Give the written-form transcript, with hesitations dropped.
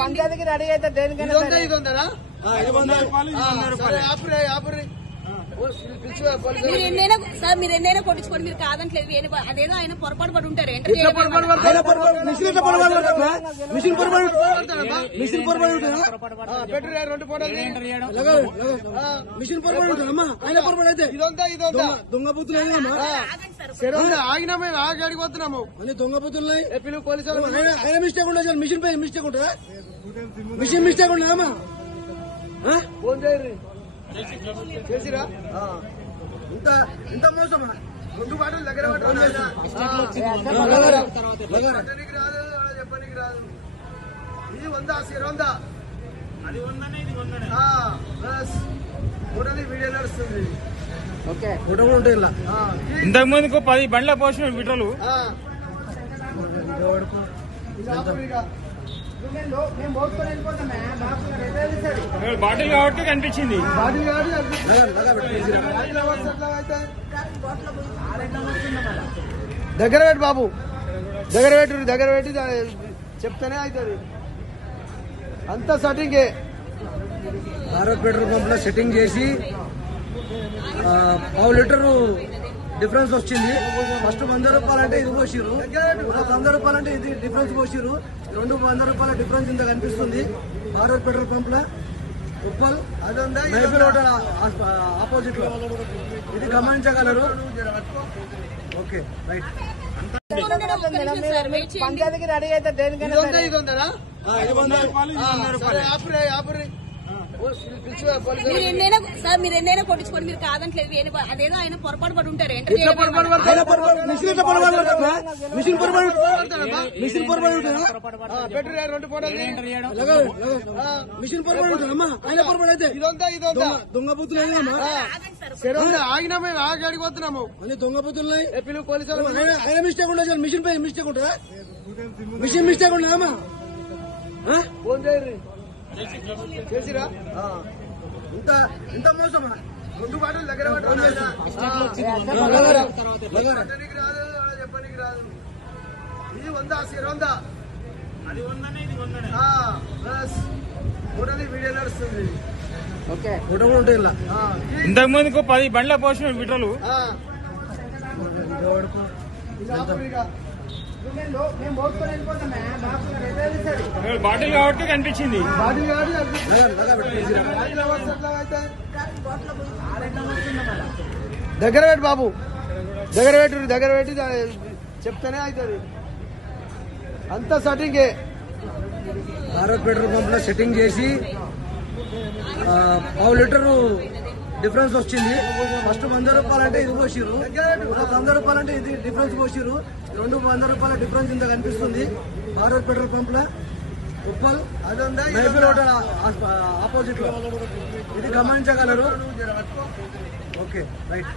పంచాయతీకి రెడీ అయితే దేనికైనా మీరు ఎన్నైనా కొట్టించుకోండి, మీరు కాదంటలేదు. అదేదో ఆయన పొరపాటు పడి ఉంటారు. దొంగ బుద్ధులు ఆగినామే ఆగిపోతున్నాము. దొంగ బుద్ధులు ఆయన మిస్టేక్ ఉండదు. మిషన్ పై మిస్టేక్ ఉంటుందా? మిషన్ మిస్టేక్ ఉండదమ్మా. ఫోన్ చేయరు చేసిరా ఇంత మోసమా? 2 బాటలు దగ్గర చెప్పడానికి రాదు. ఇది 100 అది 100 వీడియో నడుస్తుంది. ఫోటో కూడా ఉంటాయి. ఇంతకు ముందుకు 10 బండ్ల పోసిన విటలు బాటిల్ కాబట్టి కనిపించింది. దగ్గర పెట్టి బాబు, దగ్గర పెట్టి చెప్తానే అవుతుంది. అంత సెట్టింగే. భారత్ పెట్రోల్ పంప్ లో సెట్టింగ్ చేసి 1/2 లీటరు డిఫరెన్స్ వచ్చింది. ఫస్ట్ 100 రూపాయలంటే ఇది పోసిరు, 100 రూపాయలంటే ఇది డిఫరెన్స్ పోసిరు. 200 రూపాయల డిఫరెన్స్ ఇంత కనిపిస్తుంది. భారత్ పెట్రోల్ పంప్ లో ఉప్పల్ మైఫిల్ హోటల్ ఆపోజిట్ లో. ఇది గమనించగలరు. Okay right. పంచాయతీకి రెడీ అయితే దేనికైనా మీరు ఎన్నైనా కొట్టించుకోండి, మీరు కాదంటలేదు. అదేదో ఆయన పొరపాటు పడి ఉంటారు. మిషన్ పొరపాటు ఉంటుందమ్మా. ఆయన పొరపాటు అయితే దొంగ బుద్ధులు ఆగినామే ఆగిపోతున్నాము. దొంగ బుద్ధులు పోలీసులు ఆయన మిస్టేక్ ఉండదు. మిషన్ పై మిస్టేక్ ఉంటుందా? మిషన్ మిస్టేక్ ఉండదమ్మా. ఫోన్ చేయరు చేసిరా ఇంత మోసమా? 2 బాటలు దగ్గర చెప్పడానికి రాదు. ఇది 100 అది 100 వీడియో నడుస్తుంది. ఫోటో కూడా ఉంటాయి. ఇంతకు ముందుకు 10 బండ్ల పోసిన విటలు బాటిల్ కాబట్టి కనిపించింది. దగ్గర పెట్టి బాబు, దగ్గర పెట్టి చెప్తానే అవుతుంది. అంత సెట్టింగే. భారత్ పెట్రోల్ పంప్ లో సెట్టింగ్ చేసి 1/2 లీటరు డిఫరెన్స్ వచ్చింది. ఫస్ట్ 100 రూపాయలంటే ఇది పోసిరు, 100 రూపాయలంటే ఇది డిఫరెన్స్ పోసిరు. 200 రూపాయల డిఫరెన్స్ ఇంత కనిపిస్తుంది. భారత్ పెట్రోల్ పంప్ లో ఉప్పల్ మైఫిల్ హోటల్ ఆపోజిట్ లో. ఇది గమనించగలరు. Okay right.